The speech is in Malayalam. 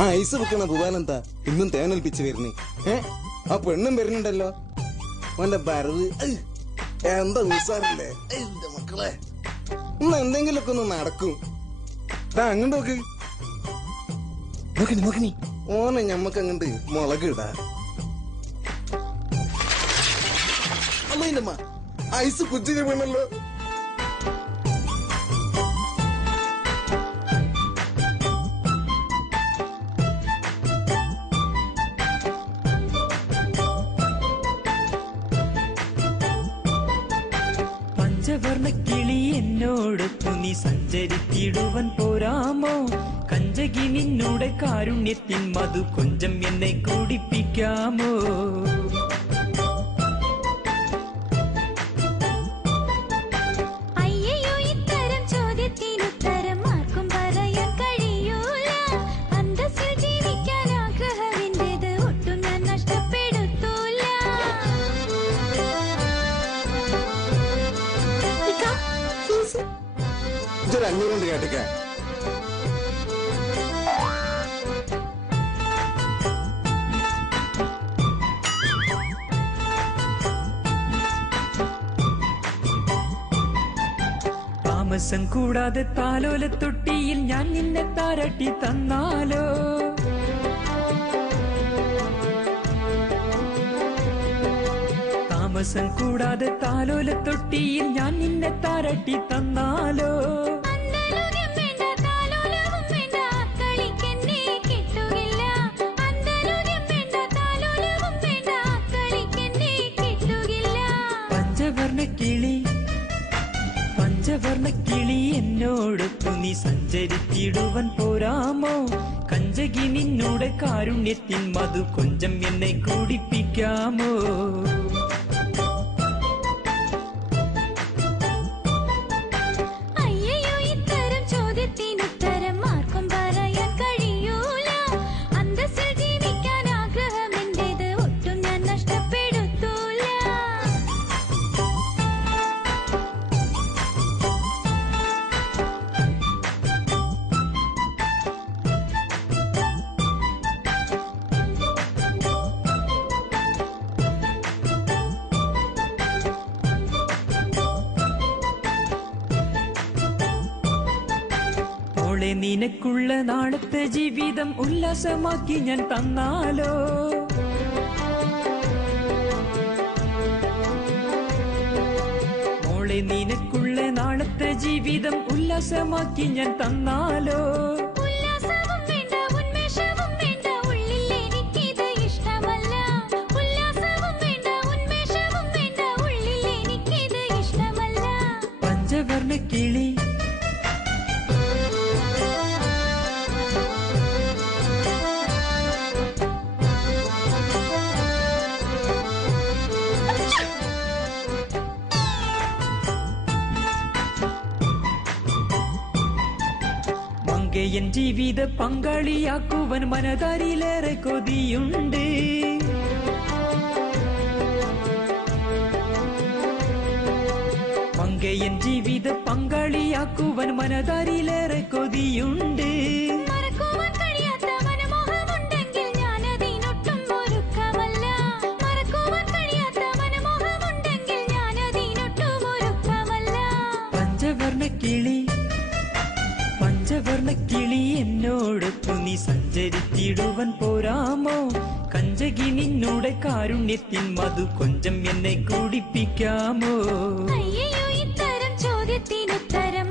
ആ ഐസ് വെക്കണ ഭുവാനെന്താ ഇന്നും തേനൽപ്പിച്ച് വരുന്നേ? ആ പെണ്ണും വരുന്നുണ്ടല്ലോ. അവന്റെ വരവ് എന്താ ഉസാറല്ലേ മക്കളെ. ഇന്ന് എന്തെങ്കിലുമൊക്കെ ഒന്ന് നടക്കും. അങ്ങോട്ട് നോക്ക്, നോക്കിനി നോക്കിനി. ഓനെ ഞമ്മക്ക് അങ്ങോട്ട് മുളക് ഇടാ. അമ്മ ഐസ് കുച്ചിന് വീണല്ലോ. പഞ്ചവർണ്ണ കിളി എന്നോടൊത്തു നീ സഞ്ചരിത്തിടുവൻ പോരാമോ? കഞ്ചകി നിന്നോടെ കാരുണ്യത്തിൻ മധു കൊഞ്ചം എന്നെ കുടിപ്പിക്കാമോ? ഇതൊരു 500 കൊണ്ട് കേട്ടിക്ക. താമസം കൂടാതെ താലോല തൊട്ടിയിൽ ഞാൻ നിന്നെ താരട്ടി തന്നാലോ? താമസം കൂടാതെ താലോല തൊട്ടിയിൽ ഞാൻ നിന്നെ താരട്ടി തന്നാലോ? പഞ്ചവർണ്ണ കിളി എന്നോടൊത്തു നീ സഞ്ചരിത്തിടുവൻ പോരാമോ? കഞ്ചകി നിന്നോടെ കാരുണ്യത്തിൻ മധു കൊഞ്ചം എന്നെ കുടിപ്പിക്കാമോ? നിനക്കുള്ള നാളത്തെ ജീവിതം ഉല്ലാസമാക്കി ഞാൻ തന്നാലോ? മോളെ നിനക്കുള്ള നാളത്തെ ജീവിതം ഉല്ലാസമാക്കി ഞാൻ തന്നാലോ? പഞ്ചവർണ്ണ കിളി എൻ ജീവിത പങ്കാളിയാക്കുവൻ മനതാരിലേറെ കൊതിയുണ്ട്. മങ്കയൻ ജീവിത പങ്കാളിയാക്കുവൻ മനതാരിലേറെ കൊതിയുണ്ട്. പഞ്ചവർണ്ണ കിളി എന്നോടൊത്തു നീ സഞ്ചരിത്തിടുവൻ പോരാമോ? കഞ്ചകി നിന്നോടെ കാരുണ്യത്തിൻ മധു കൊഞ്ചം എന്നെ കുടിപ്പിക്കാമോ? ഇത്തരം ചോദ്യത്തിനുത്തരം